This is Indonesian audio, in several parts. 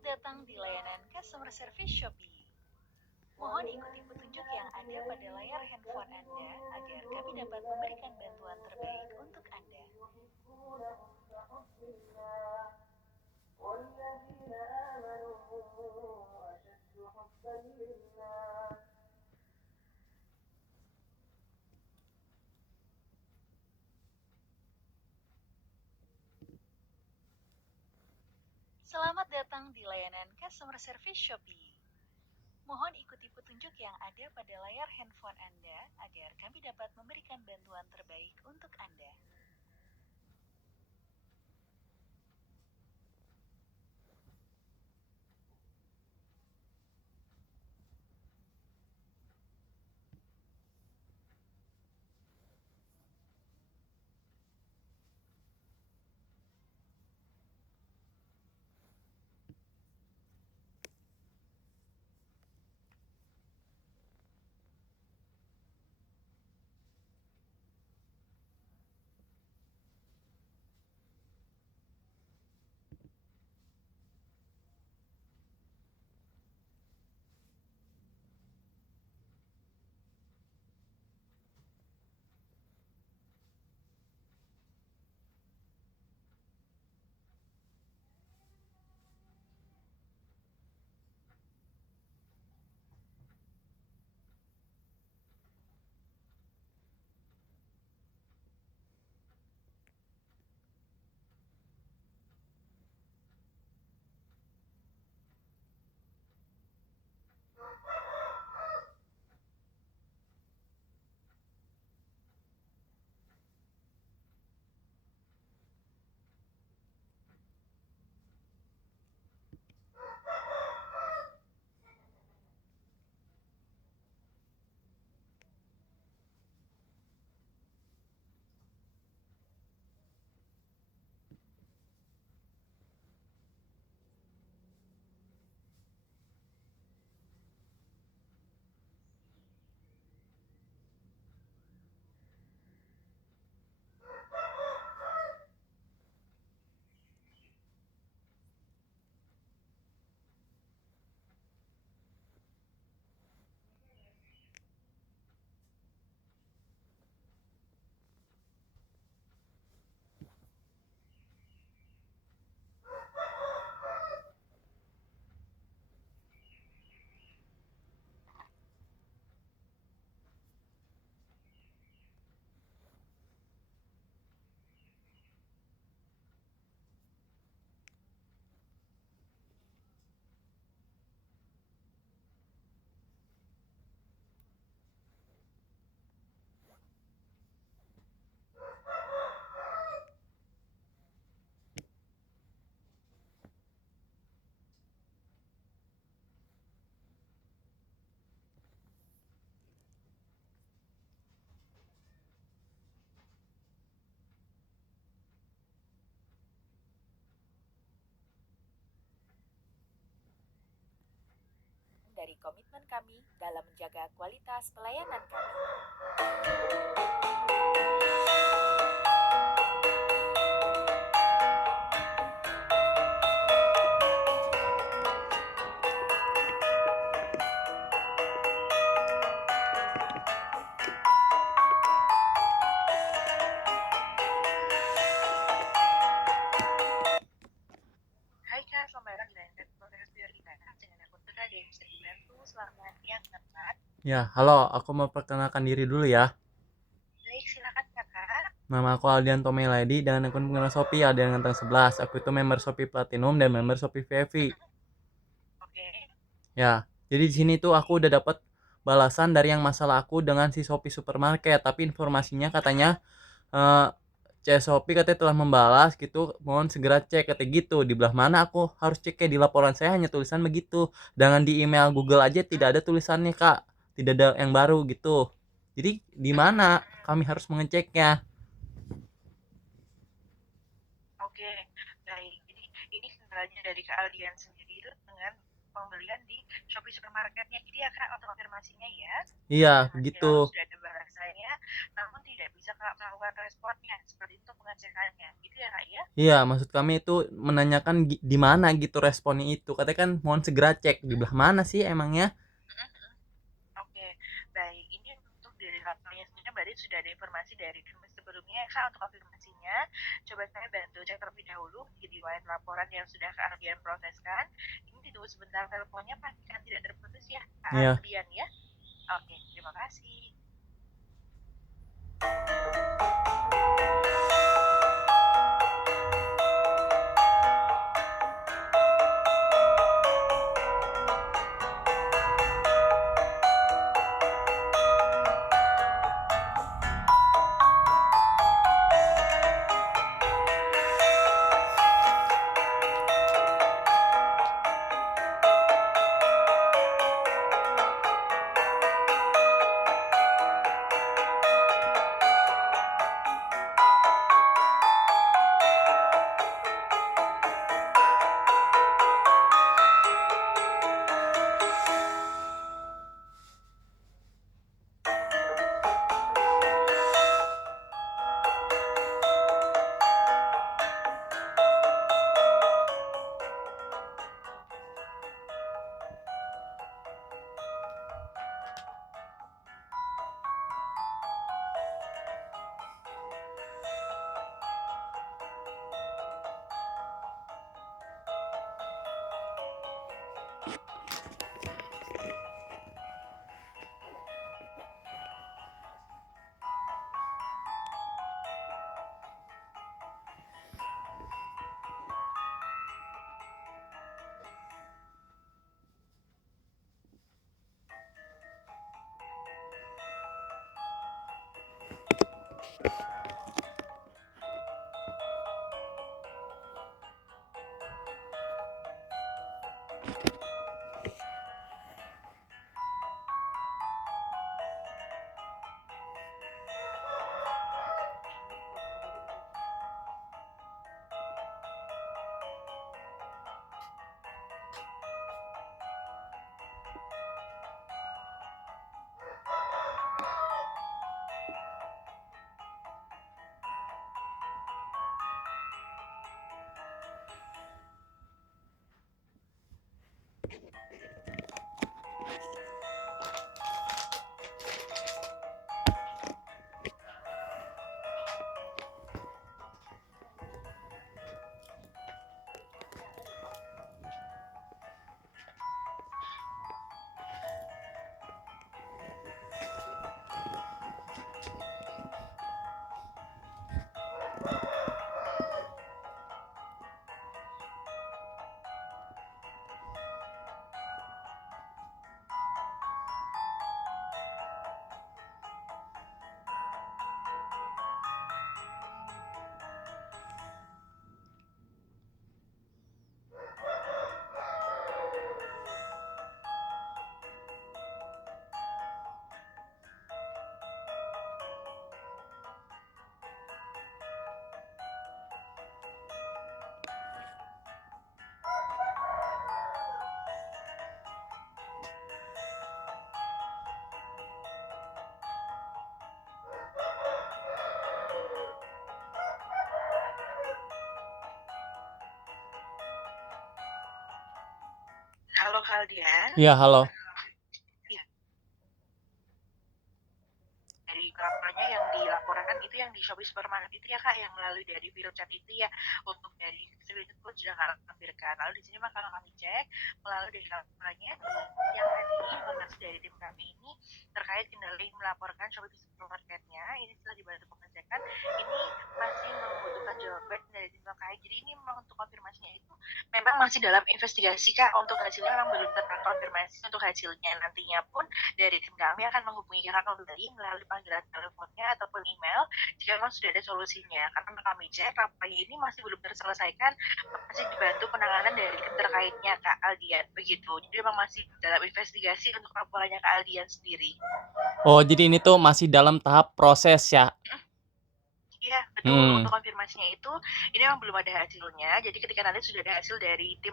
Selamat datang di layanan customer service Shopee. Mohon ikuti petunjuk yang ada pada layar handphone Anda agar kami dapat memberikan bantuan terbaik untuk Anda. Selamat datang di layanan customer service Shopee. Mohon ikuti petunjuk yang ada pada layar handphone Anda agar kami dapat memberikan bantuan terbaik untuk Anda. Dari komitmen kami dalam menjaga kualitas pelayanan kami. Hai Kak, selamat datang di layanan customer service dengan aku Putra dan bisa dibantu. Selamat yang tepat. Ya, halo, aku mau perkenalkan diri dulu ya. Baik, silakan Kakak. Nama aku Aldian Tomelady dengan akun pengguna Shopee Aldian Ganteng 11. Aku itu member Shopee Platinum dan member Shopee VIP. Oke. Ya, jadi di sini tuh aku udah dapat balasan dari yang masalah aku dengan si Shopee Supermarket, tapi informasinya katanya eh Shopee katanya telah membalas gitu, mohon segera cek kata gitu. Di belah mana aku harus cek, di laporan saya hanya tulisan begitu. Dengan di email Google aja tidak ada tulisannya, Kak. Tidak ada yang baru gitu. Jadi di mana kami harus mengeceknya? Oke, baik. Jadi ini sebenarnya dari keahlian sendiri itu dengan pembelian di Shopee supermarketnya. Jadi ya Kak, untuk konfirmasinya ya, Iya, sudah begitu. lalu sudah ada bahasanya, namun tidak bisa Kak melakukan responnya, seperti itu pengecekannya. Gitu ya Kak ya? Iya, maksud kami itu menanyakan di mana gitu responnya itu. Katanya kan mohon segera cek di belah mana sih emangnya? Oke, baik. Ini untuk dari laporannya sendiri berarti sudah ada informasi dari tim sebelumnya ya Kak untuk konfirmasinya. Coba saya bantu cek terlebih dahulu di riwayat laporan yang sudah Kak Ardian proseskan. Ini ditunggu sebentar teleponnya, pastikan tidak terputus ya Kak Iya. Ardian ya. Oke, terima kasih. Halo Kak Ardian. Iya, halo. Iya. Dari laporannya yang dilaporkan itu yang di Shopee Supermarket itu ya Kak, yang melalui dari video chat itu ya. Untuk dari screenshot pun sudah Kak lampirkan. Lalu di sini maka kami cek melalui dari laporannya yang tadi informasi dari tim kami ini terkait kendala yang melaporkan Shopee Supermarketnya. Ini setelah dibantu pengecekan, ini masih membutuhkan jawaban dari tim terkait. Jadi ini memang untuk konfirmasinya itu memang masih dalam investigasi Kak. Untuk hasilnya memang belum terkonfirmasi untuk hasilnya. Nantinya pun dari tim kami akan menghubungi Kakak kembali melalui panggilan teleponnya ataupun email jika memang sudah ada solusinya. Karena kami cek laporan ini masih belum terselesaikan, masih dibantu penanganan dari tim terkaitnya Kak Aldian. Begitu. Jadi memang masih dalam investigasi untuk laporannya Kak Aldian sendiri. Oh, jadi ini tuh masih dalam tahap proses ya. Iya, Betul, Hmm. untuk konfirmasinya itu, ini memang belum ada hasilnya. Jadi ketika nanti sudah ada hasil dari tim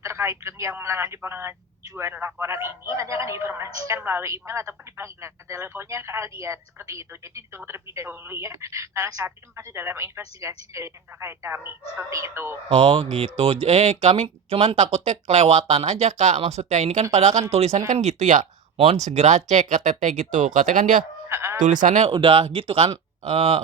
terkait yang menangani pengajuan laporan ini, nanti akan diinformasikan melalui email ataupun dipanggilan teleponnya ke Aldian, seperti itu. Jadi ditunggu terlebih dahulu ya, karena saat ini masih dalam investigasi dari tim terkait kami, seperti itu. Oh gitu. Kami cuman takutnya kelewatan aja Kak. Maksudnya ini kan padahal kan tulisannya kan gitu ya. Mohon segera cek KTT gitu. Katanya kan dia tulisannya udah gitu kan,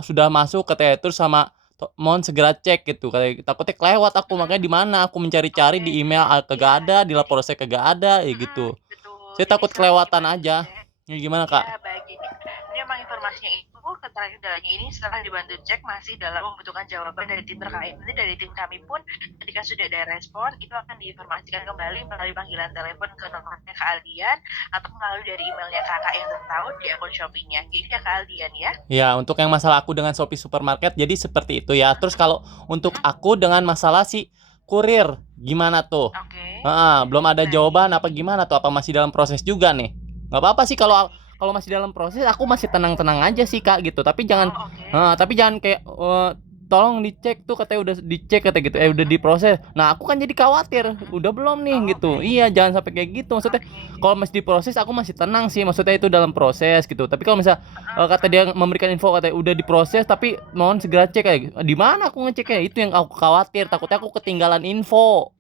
sudah masuk KTT terus sama mohon segera cek gitu. Kayak takutnya kelewat aku, makanya di mana aku mencari-cari Oke, di email kagak iya, ada, di lapor saya kagak ada, ya gitu. betul. Saya Jadi takut selagi kelewatan dibantu aja. cek, Ya gimana Kak? ya baik. Jadi ini memang informasinya itu terakhir dalanya ini setelah dibantu cek masih dalam membutuhkan jawaban dari tim terkait. Nanti dari tim kami pun ketika sudah ada respon itu akan diinformasikan kembali melalui panggilan telepon ke nomornya Kak Aldian atau melalui dari emailnya kakak yang tertahu di akun Shopee-nya. Jadi ya Kak Aldian ya. Ya, untuk yang masalah aku dengan Shopee Supermarket jadi seperti itu ya. Terus kalau untuk aku dengan masalah si kurir, gimana tuh? Oke. Belum ada Baik. jawaban apa gimana tuh? Apa masih dalam proses juga nih? Nggak apa-apa sih kalau kalau masih dalam proses, aku masih tenang-tenang aja sih Kak gitu. Tapi jangan, Oh, oke. tapi jangan kayak tolong dicek tuh katanya udah dicek kata gitu, udah diproses. Nah aku kan jadi khawatir, udah belum nih Oh, gitu. baik. Iya jangan sampai kayak gitu. Maksudnya Oke. kalau masih diproses aku masih tenang sih. Maksudnya itu dalam proses gitu. Tapi kalau misal kata dia memberikan info katanya udah diproses tapi mohon segera cek kayak di mana aku ngeceknya, itu yang aku khawatir. Takutnya aku ketinggalan info.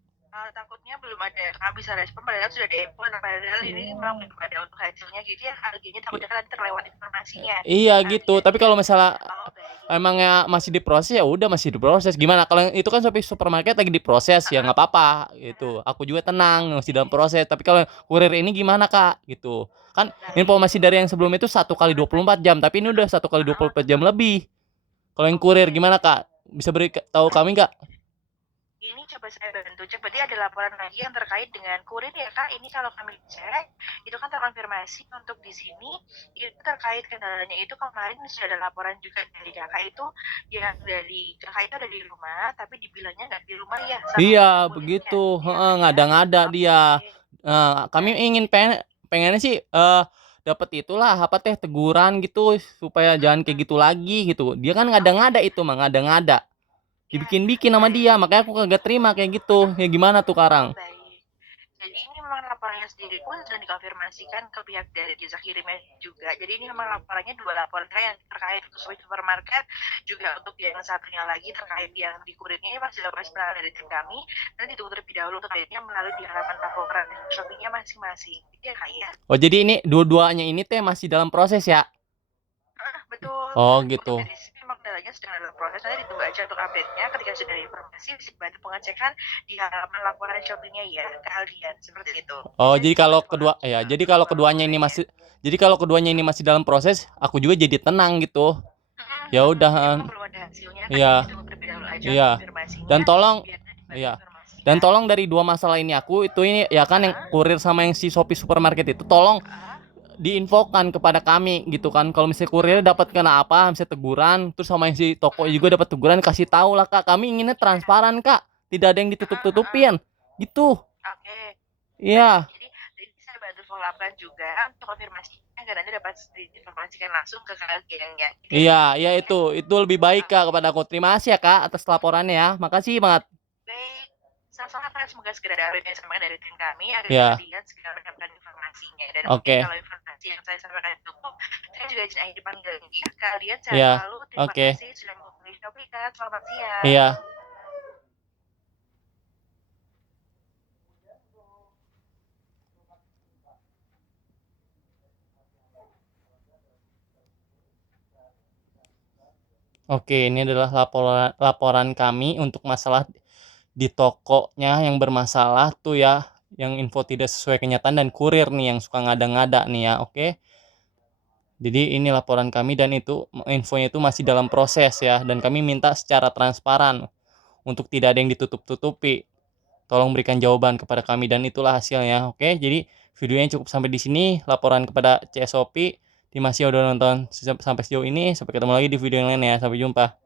Takutnya belum ada Kakak bisa respon padahal sudah ada info, nah padahal ini memang belum ada untuk hasilnya, jadi ya harganya takutnya kan terlewat informasinya. Iya gitu. Tapi kalau misalnya Oh, baik. emangnya masih diproses ya udah masih diproses. Gimana kalau itu kan Shopee Supermarket lagi diproses ya nggak apa-apa gitu. Aku juga tenang masih dalam proses. Tapi kalau kurir ini gimana Kak gitu. Kan informasi dari yang sebelum itu 1 kali 24 jam, tapi ini udah 1 kali 24 jam lebih. Kalau yang kurir gimana Kak? Bisa beri tahu kami nggak? Ini coba saya bantu cek, berarti ada laporan lagi yang terkait dengan kurir ya Kak. Ini kalau kami cek, itu kan terkonfirmasi untuk di sini, itu terkait kendalanya itu kemarin sudah ada laporan juga dari Kakak itu, yang dari Kakak itu ada di rumah, tapi dibilangnya nggak di rumah ya, sama Iya kurirnya, begitu. gitu ya Kak ya. Ngada-ngada dia. Oke, Kami baik. ingin pengennya sih dapat itulah apa teh teguran gitu supaya jangan kayak gitu lagi gitu. Dia kan ngada-ngada itu mah ngada-ngada. Ya, Dibikin-bikin sama baik. dia, makanya aku kagak terima kayak gitu. Ya gimana tuh Oh, Karang? baik. Jadi ini memang laporannya sendiri pun sudah dikonfirmasikan ke pihak dari jasa kirimnya juga. Jadi ini memang laporannya 2 laporan yang terkait untuk supermarket, juga untuk yang satunya lagi terkait yang di kurirnya ini masih dapat penanganan dari tim kami. Nanti ditunggu terlebih dahulu terkaitnya melalui di halaman laporan Shopee-nya masing-masing. Gitu ya Kak ya? Oh jadi ini dua-duanya ini teh masih dalam proses ya? Betul. Oh Untuk gitu. dari sini memang kendalanya sedang dalam proses, nanti ditunggu aja untuk update-nya. Ketika sudah ada informasi bisa dibantu pengecekan di halaman laporan Shopee-nya ya, ke Aldian, seperti itu. Oh Biasanya jadi kalau dibantu kedua ya, jadi kalau keduanya ini masih dalam proses, aku juga jadi tenang gitu. Ya udah, Jadi memang belum ada hasilnya, kan jadi iya, ditunggu terlebih dahulu aja untuk iya. konfirmasinya, Dan tolong, biar nanti dibantu iya. Dan informasikan. tolong dari dua masalah ini aku itu ini ya kan yang kurir sama yang si Shopee Supermarket itu tolong diinfokan kepada kami gitu kan. Kalau misalnya kurir dapat kena apa, misalnya teguran, terus sama yang si toko juga dapat teguran, kasih tahu lah Kak. Kami inginnya transparan Kak, tidak ada yang ditutup-tutupin gitu. Oke, baik. Iya. Jadi saya bantu follow up-kan juga untuk konfirmasinya agar nanti dapat diinformasikan langsung ke kaliannya. Iya, iya itu lebih baik Kak kepada aku. Terima kasih ya Kak atas laporannya ya. Makasih banget. Baik, sama-sama Kak, semoga segera ada update yang sampaikan dari tim kami agar Ya, kalian segera mendapatkan informasinya. Dan mungkin oke. kalau informasi yang saya sampaikan cukup, saya juga izin akhiri panggilan ini. Kalian sehat Iya, selalu, terima oke. kasih sudah menghubungi Shopee Kak. Selamat siang. Iya. Oke, ini adalah laporan kami untuk masalah di tokonya yang bermasalah tuh ya, yang info tidak sesuai kenyataan dan kurir nih yang suka ngada-ngada nih ya, oke. Jadi ini laporan kami dan itu infonya itu masih dalam proses ya dan kami minta secara transparan untuk tidak ada yang ditutup-tutupi. Tolong berikan jawaban kepada kami dan itulah hasilnya, oke. Jadi videonya cukup sampai di sini, laporan kepada CSOP. Terima kasih udah nonton sampai sejauh ini, sampai ketemu lagi di video yang lain ya, sampai jumpa.